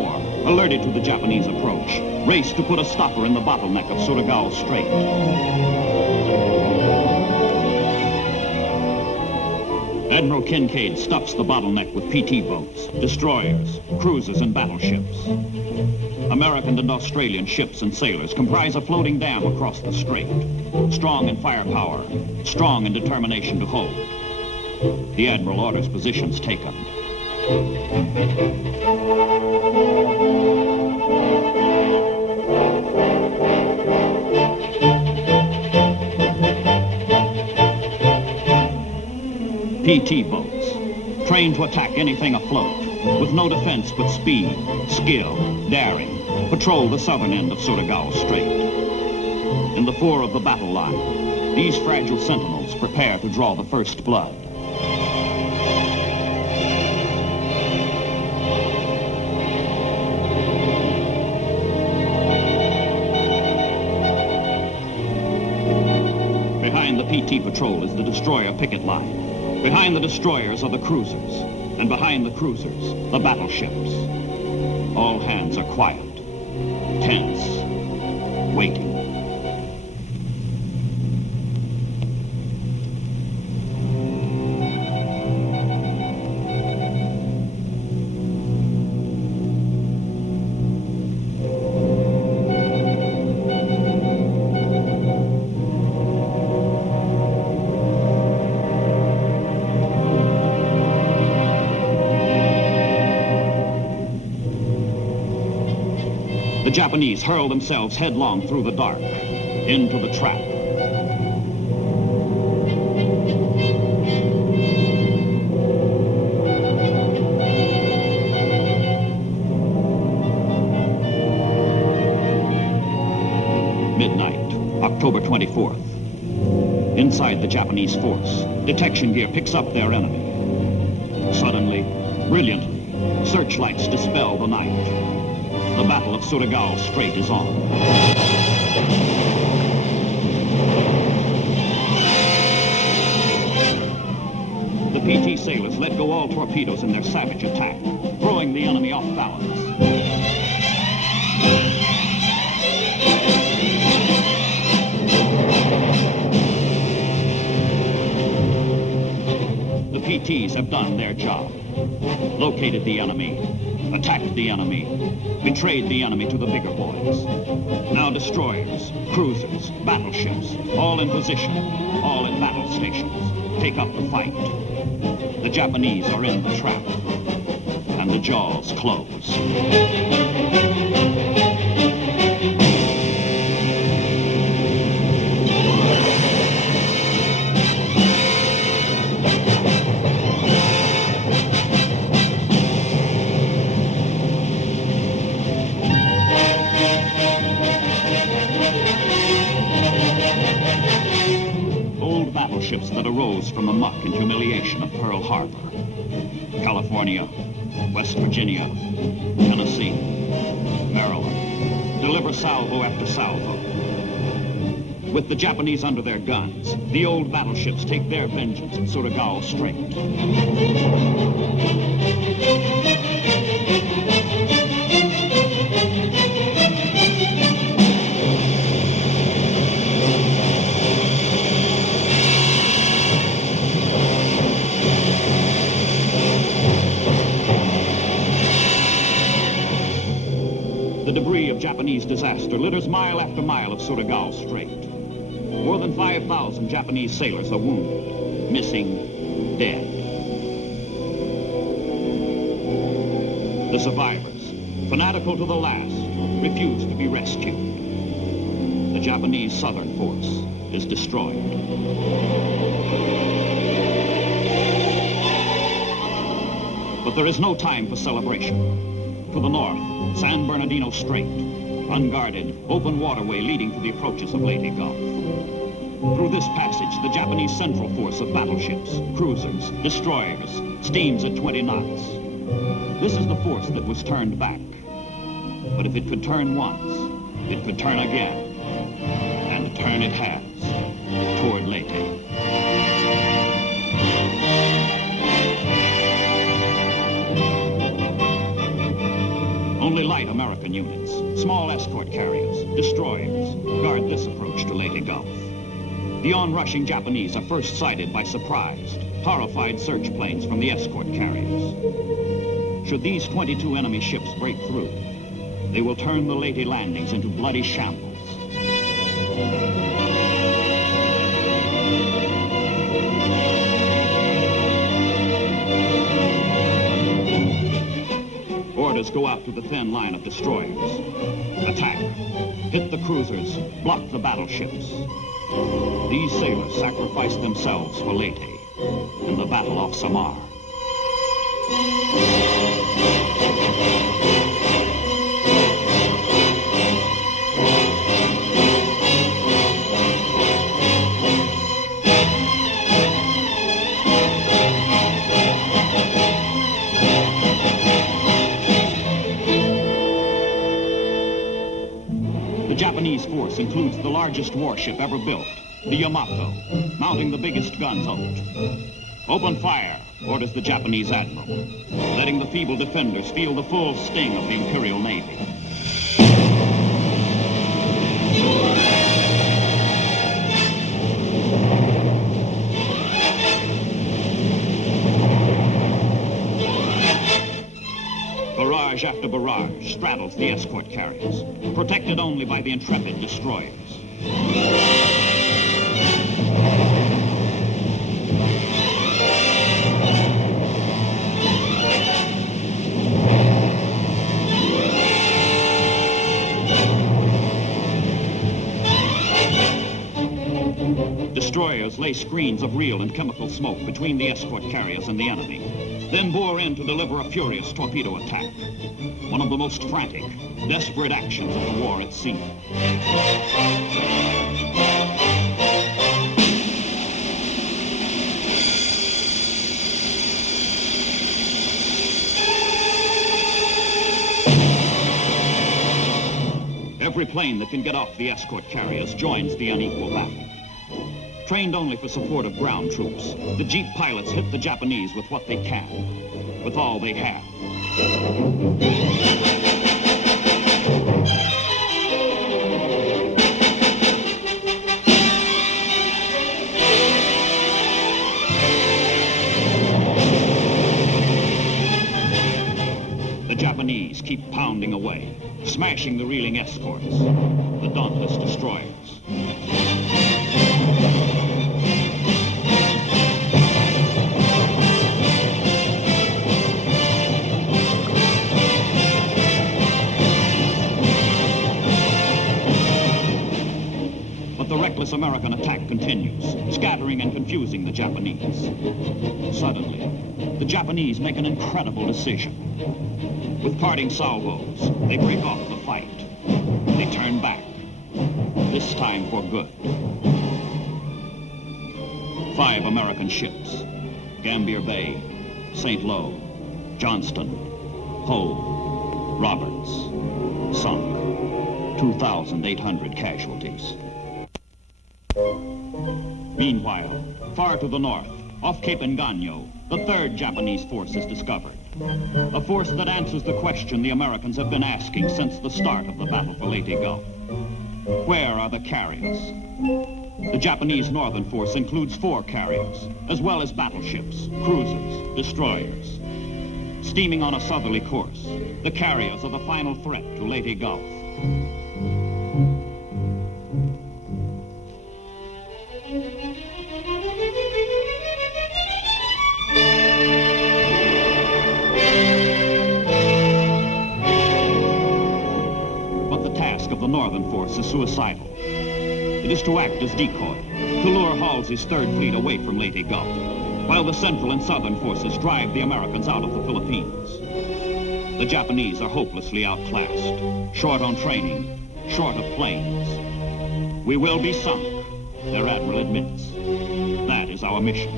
war, alerted to the Japanese approach, raced to put a stopper in the bottleneck of Surigao Strait. Admiral Kincaid stuffs the bottleneck with PT boats, destroyers, cruisers, and battleships. American and Australian ships and sailors comprise a floating dam across the strait, strong in firepower, strong in determination to hold. The Admiral orders positions taken. PT boats, trained to attack anything afloat, with no defense but speed, skill, daring, patrol the southern end of Surigao Strait. In the fore of the battle line, these fragile sentinels prepare to draw the first blood. Behind the PT patrol is the destroyer picket line. Behind the destroyers are the cruisers, and behind the cruisers, the battleships. All hands are quiet, tense, waiting. The Japanese hurl themselves headlong through the dark, into the trap. Midnight, October 24th. Inside the Japanese force, detection gear picks up their enemy. Suddenly, brilliantly, searchlights dispel the night. The Battle of Surigao Strait is on. The PT sailors let go all torpedoes in their savage attack, throwing the enemy off balance. The PTs have done their job. Located the enemy, attacked the enemy, betrayed the enemy to the bigger boys. Now destroyers, cruisers, battleships, all in position, all in battle stations, take up the fight. The Japanese are in the trap, and the jaws close. Battleships that arose from the muck and humiliation of Pearl Harbor. California, West Virginia, Tennessee, Maryland, deliver salvo after salvo. With the Japanese under their guns, the old battleships take their vengeance at Surigao Strait. The debris of Japanese disaster litters mile after mile of Surigao Strait. More than 5,000 Japanese sailors are wounded, missing, dead. The survivors, fanatical to the last, refuse to be rescued. The Japanese southern force is destroyed. But there is no time for celebration. To the north, San Bernardino Strait, unguarded, open waterway leading to the approaches of Leyte Gulf. Through this passage, the Japanese central force of battleships, cruisers, destroyers, steams at 20 knots. This is the force that was turned back. But if it could turn once, it could turn again. And turn it has, toward Leyte. Only light American units, small escort carriers, destroyers, guard this approach to Leyte Gulf. The onrushing Japanese are first sighted by surprised, horrified search planes from the escort carriers. Should these 22 enemy ships break through, they will turn the Leyte landings into bloody shambles. Orders go out to the thin line of destroyers. Attack, hit the cruisers, block the battleships. These sailors sacrificed themselves for Leyte in the Battle of Samar. The Japanese force includes the largest warship ever built, the Yamato, mounting the biggest guns on it. Open fire, orders the Japanese admiral, letting the feeble defenders feel the full sting of the Imperial Navy. Barrage after barrage straddles the escort carriers, protected only by the intrepid destroyers. Destroyers lay screens of real and chemical smoke between the escort carriers and the enemy, then bore in to deliver a furious torpedo attack. One of the most frantic, desperate actions of the war at sea. Every plane that can get off the escort carriers joins the unequal battle. Trained only for support of ground troops, the Jeep pilots hit the Japanese with what they can, with all they have. The Japanese keep pounding away, smashing the reeling escorts, the dauntless destroyers. The reckless American attack continues, scattering and confusing the Japanese. Suddenly, the Japanese make an incredible decision. With parting salvos, they break off the fight. They turn back, this time for good. 5 American ships, Gambier Bay, St. Lo, Johnston, Hull, Roberts, sunk. 2,800 casualties. Meanwhile, far to the north, off Cape Engano, the 3rd Japanese force is discovered. A force that answers the question the Americans have been asking since the start of the battle for Leyte Gulf. Where are the carriers? The Japanese northern force includes 4 carriers, as well as battleships, cruisers, destroyers. Steaming on a southerly course, the carriers are the final threat to Leyte Gulf. The northern force is suicidal. It is to act as decoy, to lure Halsey's 3rd Fleet away from Leyte Gulf, while the central and southern forces drive the Americans out of the Philippines. The Japanese are hopelessly outclassed, short on training, short of planes. We will be sunk, their admiral admits. That is our mission.